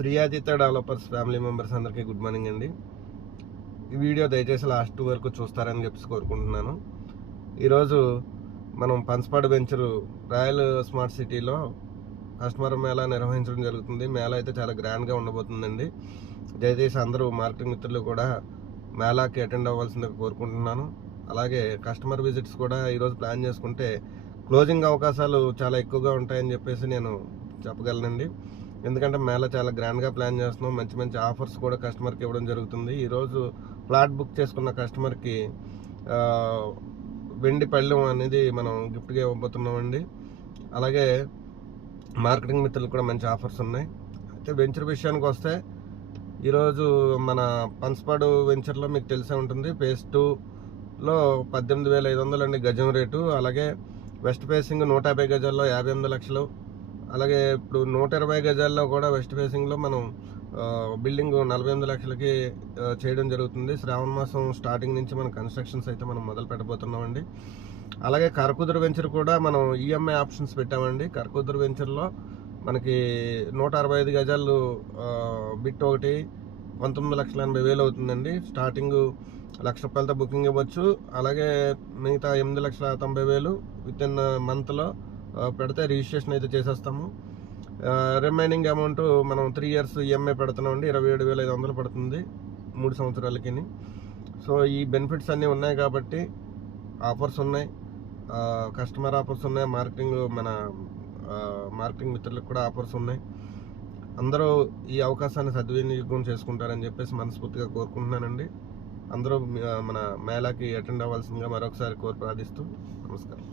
శ్రీయాదిత్య developers family members అందరికీ good morning అండి. ఈ వీడియో దయచేసి లాస్ట్ వరకు చూస్తారని చెప్పి కోరుకుంటున్నాను. ఈరోజు మనం పనసపాడు వెంచరు రాయల్ స్మార్ట్ సిటీలో కస్టమర్ మేళా నిర్వహించడం జరుగుతుంది. మేళా అయితే చాలా గ్రాండ్గా ఉండబోతుందండి. దయచేసి అందరూ మార్కెటింగ్ మిత్రులు కూడా మేళాకి అటెండ్ అవ్వాల్సిందిగా కోరుకుంటున్నాను. అలాగే కస్టమర్ విజిట్స్ కూడా ఈరోజు ప్లాన్ చేసుకుంటే క్లోజింగ్ అవకాశాలు చాలా ఎక్కువగా ఉంటాయని చెప్పేసి నేను చెప్పగలనండి. ఎందుకంటే మేళా చాలా గ్రాండ్గా ప్లాన్ చేస్తున్నాం. మంచి మంచి ఆఫర్స్ కూడా కస్టమర్కి ఇవ్వడం జరుగుతుంది. ఈరోజు ఫ్లాట్ బుక్ చేసుకున్న కస్టమర్కి వెండి పళ్ళెం అనేది మనం గిఫ్ట్గా ఇవ్వబోతున్నామండి. అలాగే మార్కెటింగ్ మిత్రులకు కూడా మంచి ఆఫర్స్ ఉన్నాయి. అయితే వెంచర్ విషయానికి వస్తే ఈరోజు మన పనసపాడు వెంచర్లో మీకు తెలిసే ఉంటుంది, ఫేజ్ 2లో 18,500 అండి గజం రేటు. అలాగే వెస్ట్ ఫేసింగ్ 150 గజాల్లో 58 లక్షలు. అలాగే ఇప్పుడు 120 గజాల్లో కూడా వెస్ట్ ఫేసింగ్లో మనం బిల్డింగ్ 48 లక్షలకి చేయడం జరుగుతుంది. శ్రావణ మాసం స్టార్టింగ్ నుంచి మన కన్స్ట్రక్షన్స్ అయితే మనం మొదలు పెట్టబోతున్నామండి. అలాగే కరకుదురు వెంచర్ కూడా మనం ఈఎంఐ ఆప్షన్స్ పెట్టామండి. కరకుదురు వెంచర్లో మనకి 165 గజాలు బిట్ ఒకటి 19,80,000 అవుతుందండి. స్టార్టింగ్ ₹1,00,000తో బుకింగ్ ఇవ్వచ్చు. అలాగే మిగతా 8,90,000 విత్ ఇన్ మంత్లో పెడితే రిజిస్ట్రేషన్ అయితే చేసేస్తాము. రిమైనింగ్ అమౌంట్ మనం 3 ఇయర్స్ ఈఎంఐ పెడుతున్నామండి. 27,500 పడుతుంది 3 సంవత్సరాలకి. సో ఈ బెనిఫిట్స్ అన్నీ ఉన్నాయి కాబట్టి ఆఫర్స్ ఉన్నాయి, కస్టమర్ ఆఫర్స్ ఉన్నాయి, మార్కెటింగ్ మిత్రులకు కూడా ఆఫర్స్ ఉన్నాయి. అందరూ ఈ అవకాశాన్ని సద్వినియోగం చేసుకుంటారని చెప్పేసి మనస్ఫూర్తిగా కోరుకుంటున్నానండి. అందరూ మన మేళాకి అటెండ్ అవ్వాల్సిందిగా మరొకసారి ప్రార్థిస్తూ నమస్కారం.